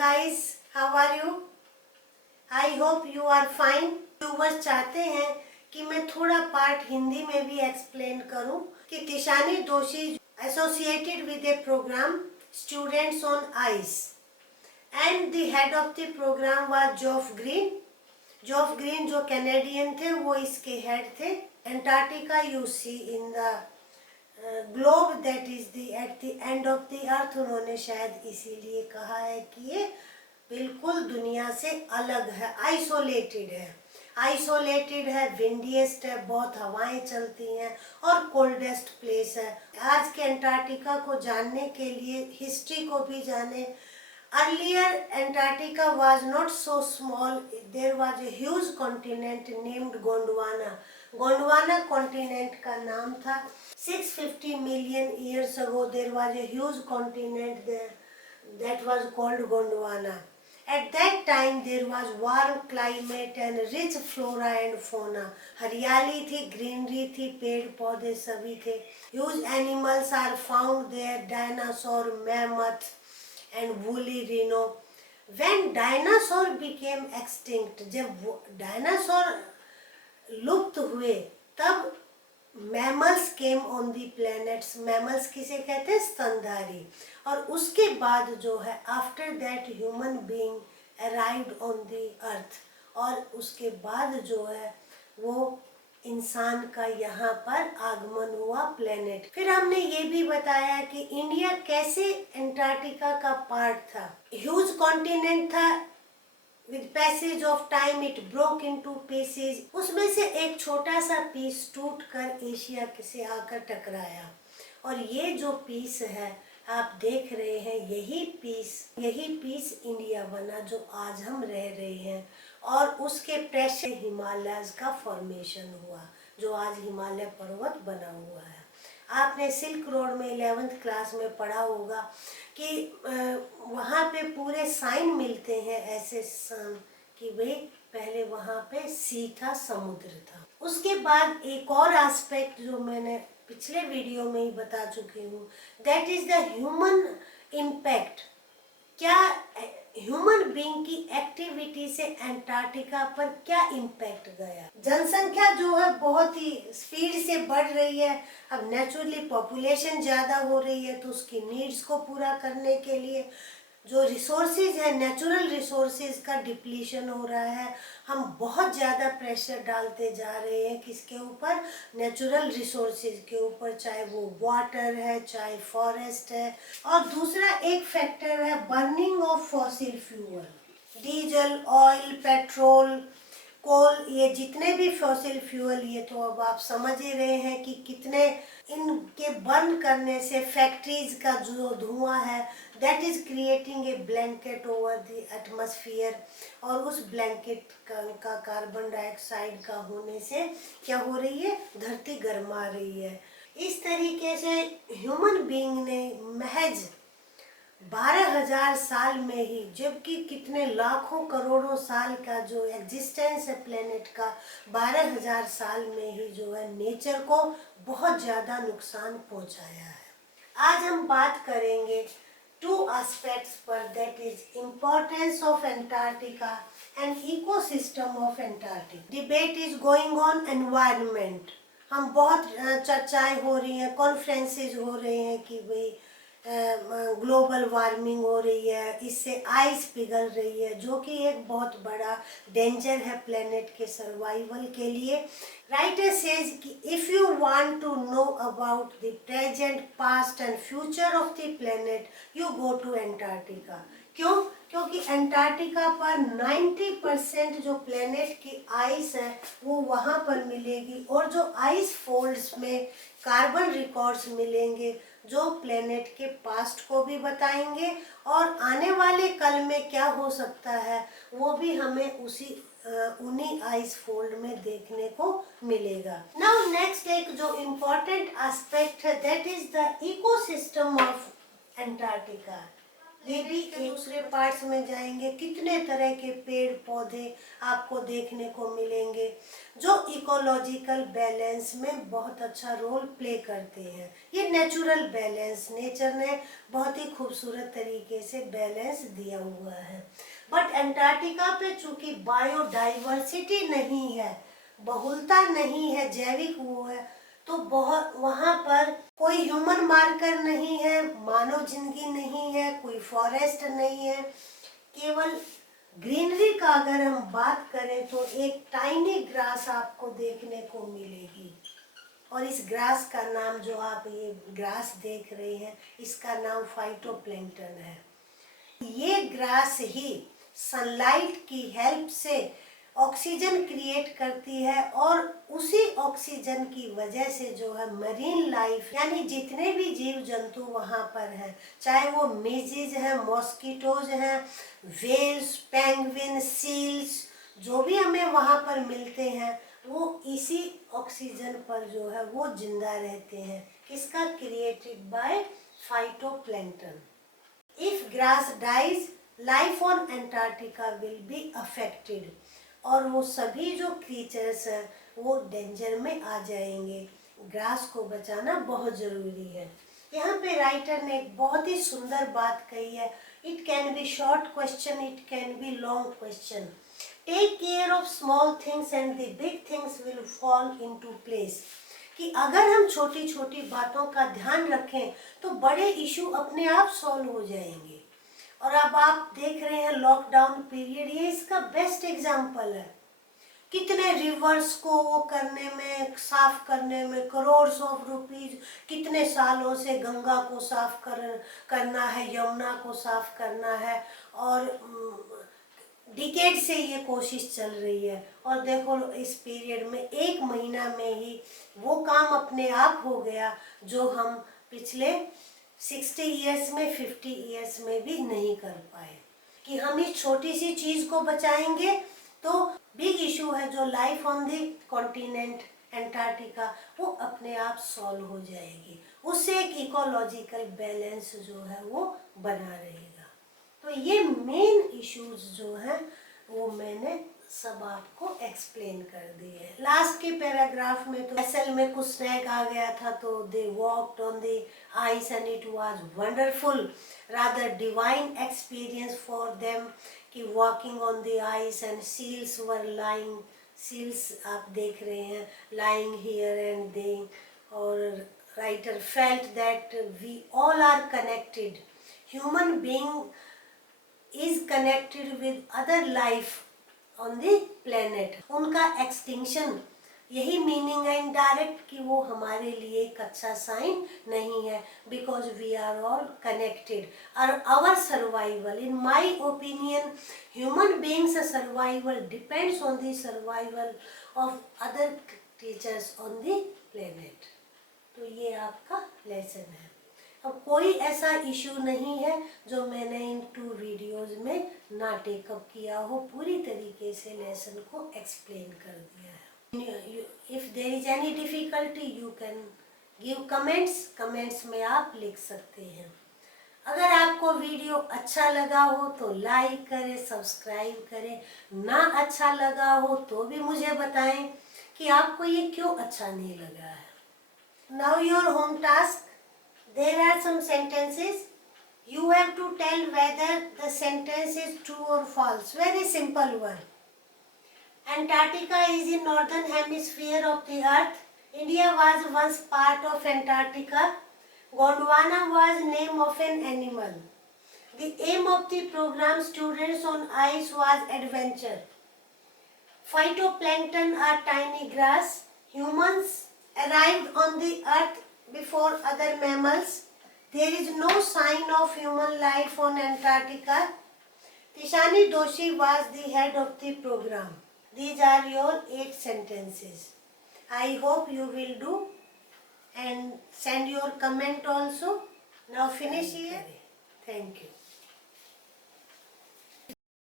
guys, how are you? I hope you are fine. Viewers चाहते हैं कि मैं थोड़ा पार्ट हिंदी में भी एक्सप्लेन करूं कि Tishani Doshi associated with a program students on ice and the head of the program was Geoff Green. Geoff Green जो कैनेडियन थे वो इसके हेड थे। Antarctica you see in the globe that is the at the end of the earth. उन्होंने शायद इसीलिए कहा है कि ये बिल्कुल दुनिया से अलग है, आइसोलेटेड है, विंडीएस्ट है, बहुत हवाएं चलती हैं और कोल्डेस्ट प्लेस है। आज के एंटार्क्टिका को जानने के लिए हिस्ट्री को भी जाने। Earlier Antarctica was not so small, there was a huge continent named Gondwana. Gondwana continent का नाम था। 650 million years ago there was a huge continent there that was called Gondwana. At that time there was warm climate and rich flora and fauna. हरियाली थी, greenery थी, पेड़ पौधे सभी थे। Huge animals are found there, dinosaur, mammoth and woolly rhino. When dinosaur became extinct, जब dinosaur लुप्त हुए तब mammals came on the planets. Mammals किसे कहते हैं? स्तनधारी। और उसके बाद जो है after that human being arrived on the earth, और उसके बाद जो है वो इंसान का यहाँ पर आगमन हुआ प्लेनेट। फिर हमने ये भी बताया कि इंडिया कैसे एंटार्क्टिका का पार्ट था। ह्यूज कॉन्टिनेंट था, With passage of time it broke into pieces. उसमें से एक छोटा सा पीस टूट कर एशिया से आकर टकराया, और ये जो पीस है आप देख रहे हैं, यही पीस इंडिया बना जो आज हम रह रहे हैं। और उसके प्रेशर हिमालयस का फॉर्मेशन हुआ जो आज हिमालय पर्वत बना हुआ है। आपने सिल्क रोड में 11th क्लास में पढ़ा होगा कि वहाँ पे पूरे साइन मिलते हैं ऐसे कि भाई पहले वहाँ पे सी था, समुद्र था। उसके बाद एक और एस्पेक्ट जो मैंने पिछले वीडियो में ही बता चुकी हूँ, that is the human impact. क्या ह्यूमन बीइंग की एक्टिविटी से एंटार्क्टिका पर क्या इम्पैक्ट गया। जनसंख्या जो है बहुत ही स्पीड से बढ़ रही है। अब नेचुरली पॉपुलेशन ज़्यादा हो रही है तो उसकी नीड्स को पूरा करने के लिए जो रिसोर्सेज है, नेचुरल रिसोर्सेज का डिप्लीशन हो रहा है। हम बहुत ज़्यादा प्रेशर डालते जा रहे हैं किसके ऊपर? नेचुरल रिसोर्सेज के ऊपर, चाहे वो वाटर है, चाहे फॉरेस्ट है। और दूसरा एक फैक्टर है burning of fossil fuel, diesel, oil, petrol, coal, ये जितने भी फॉसिल फ्यूल, ये तो अब आप समझ ही रहे हैं कि कितने इनके बर्न करने से फैक्ट्रीज का जो धुआं है that is creating a blanket over the atmosphere. और उस ब्लैंकेट का कार्बन डाइऑक्साइड का होने से क्या हो रही है? धरती गर्मा रही है। इस तरीके से ह्यूमन बीइंग ने महज 12,000 साल में ही, जबकि कितने लाखों करोड़ों साल का जो एग्जिस्टेंस है प्लेनेट का, 12,000 साल में ही जो है नेचर को बहुत ज़्यादा नुकसान पहुंचाया है। आज हम बात करेंगे 2 एस्पेक्ट्स पर, that is importance of Antarctica and ecosystem of Antarctica. Debate is going on environment. हम बहुत चर्चाएं हो रही हैं, कॉन्फ्रेंसेज हो रहे हैं कि भाई ग्लोबल वार्मिंग हो रही है, इससे आइस पिघल रही है, जो कि एक बहुत बड़ा डेंजर है प्लेनेट के सर्वाइवल के लिए। राइटर सेज कि if you want to know about the present, past and future of the planet, you go to Antarctica. क्यों? क्योंकि एंटार्क्टिका पर 90% जो प्लेनेट की आइस है वो वहाँ पर मिलेगी, और जो आइस फोल्ड्स में कार्बन रिकॉर्ड्स मिलेंगे जो प्लेनेट के पास्ट को भी बताएंगे और आने वाले कल में क्या हो सकता है वो भी हमें उन्हीं आइस फोल्ड में देखने को मिलेगा। नाउ नेक्स्ट एक जो इम्पोर्टेंट एस्पेक्ट है that is the ecosystem of Antarctica. ये भी दूसरे पार्ट्स में जाएंगे, कितने तरह के पेड़ पौधे आपको देखने को मिलेंगे जो इकोलॉजिकल बैलेंस में बहुत अच्छा रोल प्ले करते हैं। ये नेचुरल बैलेंस, नेचर ने बहुत ही खूबसूरत तरीके से बैलेंस दिया हुआ है। बट अंटार्कटिका पे चूंकि बायोडाइवर्सिटी नहीं है, बहुलता नहीं है, जैविक वो है, तो बहुत वहाँ पर कोई ह्यूमन मार्कर नहीं है, मानव जिंदगी नहीं है, कोई फॉरेस्ट नहीं है, केवल ग्रीनरी का अगर हम बात करें तो एक टाइनी ग्रास आपको देखने को मिलेगी। और इस ग्रास का नाम, जो आप ये ग्रास देख रहे हैं, इसका नाम फाइटोप्लैंक्टन है। ये ग्रास ही सनलाइट की हेल्प से ऑक्सीजन क्रिएट करती है और उसी ऑक्सीजन की वजह से जो है मरीन लाइफ, यानी जितने भी जीव जंतु वहाँ पर हैं, चाहे वो मिजिज हैं, मॉस्किटोज हैं, वेल्स, पेंगुइन, सील्स, जो भी हमें वहाँ पर मिलते हैं, वो इसी ऑक्सीजन पर जो है वो जिंदा रहते हैं। किसका? Created by phytoplankton. If grass dies, life on Antarctica will be affected. और वो सभी जो क्रीचर्स हैं वो डेंजर में आ जाएंगे। ग्रास को बचाना बहुत ज़रूरी है। यहाँ पे राइटर ने एक बहुत ही सुंदर बात कही है, it can be short question, it can be long question. Take care of small things and the big things will fall into place. कि अगर हम छोटी छोटी बातों का ध्यान रखें तो बड़े इशू अपने आप सॉल्व हो जाएंगे। और अब आप देख रहे हैं लॉकडाउन पीरियड, ये इसका बेस्ट एग्जाम्पल है। कितने रिवर्स को वो करने में, साफ करने में करोड्स ऑफ रुपीज, कितने सालों से गंगा को साफ करना है, यमुना को साफ करना है, और डिकेड से ये कोशिश चल रही है। और देखो इस पीरियड में 1 महीना में ही वो काम अपने आप हो गया जो हम पिछले 60 ईयर्स में, 50 ईयर्स में भी नहीं कर पाए। कि हम इस छोटी सी चीज को बचाएंगे तो बिग इशू है जो life on the continent Antarctica, वो अपने आप सॉल्व हो जाएगी। उससे एक इकोलॉजिकल बैलेंस जो है वो बना रहेगा। तो ये मेन इश्यूज जो हैं वो मैंने सब आपको एक्सप्लेन कर दिए। लास्ट के पैराग्राफ में तो असल में कुछ स्नैक आ गया था, तो they walked on the ice and it was wonderful, rather divine experience for them, कि walking on the ice and seals were lying, seals आप देख रहे हैं लाइंग हियर एंड देयर, और writer felt that we all are connected, human being is connected with other life on the planet. उनका extinction, यही meaning है indirect, कि वो हमारे लिए एक अच्छा साइन नहीं है, because we are all connected. और our survival, in my opinion, human beings survival depends on the survival of other creatures on the planet. तो ये आपका लेसन है। अब कोई ऐसा इशू नहीं है जो मैंने इन 2 वीडियोस में ना टेकअप किया हो, पूरी तरीके से लेसन को एक्सप्लेन कर दिया है। If there is any difficulty you can give comments, comments में आप लिख सकते हैं। अगर आपको वीडियो अच्छा लगा हो तो लाइक करें, सब्सक्राइब करें, ना अच्छा लगा हो तो भी मुझे बताएं कि आपको ये क्यों अच्छा नहीं लगा है। Now your home task, there are some sentences, you have to tell whether the sentence is true or false. Very simple one. Antarctica is in northern hemisphere of the earth. India was once part of Antarctica. Gondwana was name of an animal. The aim of the program Students on Ice was adventure. Phytoplankton are tiny grass. Humans arrived on the earth before other mammals. There is no sign of human life on Antarctica. Tishani Doshi was the head of the program. These are your 8 sentences. I hope you will do and send your comment also. Now finish here. Thank you.